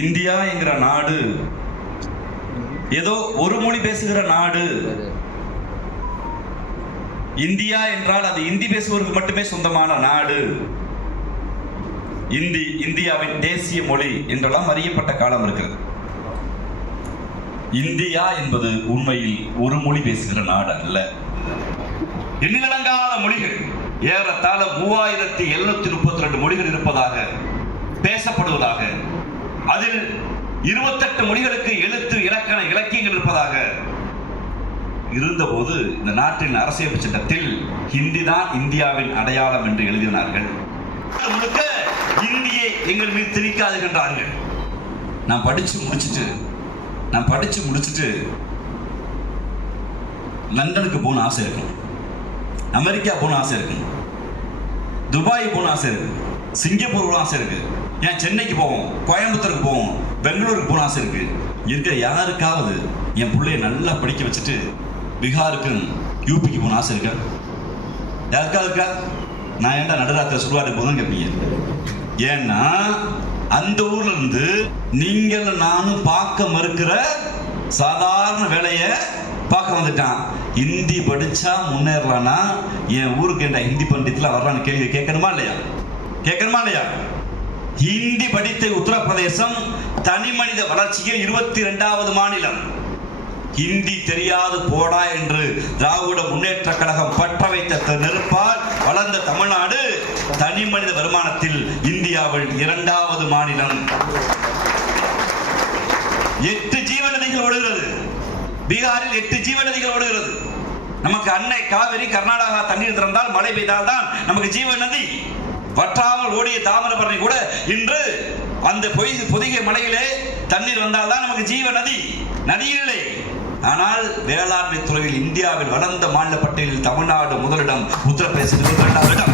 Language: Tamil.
இந்தியா என்கிற நாடு ஏதோ ஒரு மொழி பேசுகிற நாடு. இந்தியா என்றால் அது இந்தி பேசுவதற்கு மட்டுமே சொந்தமான நாடு. இந்தியாவின் தேசிய மொழி என்றெல்லாம் அறியப்பட்ட காலம் இருக்கிறது. இந்தியா என்பது உண்மையில் ஒரு மொழி பேசுகிற நாடு அல்ல. எண்ணிலடங்காத மொழிகள், ஏறத்தாழ 3732 மொழிகள் இருப்பதாக பேசப்படுவதாக, அதில் 28 மொழிகளுக்கு எழுத்து இலக்கண இலக்கியங்கள் இருப்பதாக இருந்தபோது இந்த நாட்டின் அரசியல் சட்டத்தில் ஹிந்தி தான் இந்தியாவின் அடையாளம் என்று எழுதினார்கள். முழுக்க இந்தியை எங்கள் மீது திணிக்காதுகின்றார்கள். நான் படிச்சு முடிச்சுட்டு லண்டனுக்கு போன ஆசை இருக்கும், அமெரிக்கா போன ஆசை இருக்கும், துபாய் போன ஆசை இருக்கு, சிங்கப்பூர் ஆசை இருக்கு, ஏன் சென்னைக்கு போவோம், கோயம்புத்தூருக்கு போவோம், பெங்களூருக்கு போன ஆசை இருக்கு. இருக்கிற யாருக்காவது என் பிள்ளைய நல்லா படிக்க வச்சுட்டு பீகாருக்கு யூபிக்கு போன ஆசை இருக்கா? யாருக்காவது இருக்கா? நான் ஏன்டா நடுராத்திர சுடுகாட்டு போதும் கேட்பீங்க. ஏன்னா அந்த ஊர்ல இருந்து நீங்கள் நானும் பார்க்க மறுக்கிற சாதாரண வேலையை பார்க்க வந்துட்டான். ஹிந்தி படிச்சா முன்னேறலான்னா என் ஊருக்கு என்ன ஹிந்தி பண்டித்துல வர்றான்னு கேள்வி கேட்கணுமா இல்லையா? ஹிந்தி படித்த உத்தரப்பிரதேசம் தனி மனித வளர்ச்சியில் 22வது மாநிலம். ஹிந்தி தெரியாது போடா என்று திராவிட முன்னேற்ற கழகம் பற்ற வைத்த நெருப்பால் வளர்ந்த தமிழ்நாடு தனி மனித வருமானத்தில் இந்தியாவில் 2வது மாநிலம். 8 ஜீவநதிகள் ஓடுகிறது. பீகாரில் 8 ஜீவநதிகள் ஓடுகிறது. நமக்கு அன்னை காவிரி கர்நாடகா தண்ணீர் திறந்தால் மழை பெய்தால் தான் நமக்கு ஜீவநதி. வற்றாமல் ஓடிய தாமிரபரணி கூட இன்று அந்த பொதிகை மலையிலே தண்ணீர் வந்தால் தான் நமக்கு ஜீவநதி. நதியில்லை. ஆனால் வேளாண்மை துறையில் இந்தியாவில் வளர்ந்த மாநில பட்டியலில் தமிழ்நாடு முதலிடம், உத்தரப்பிரதேசத்தில் 2வது இடம்.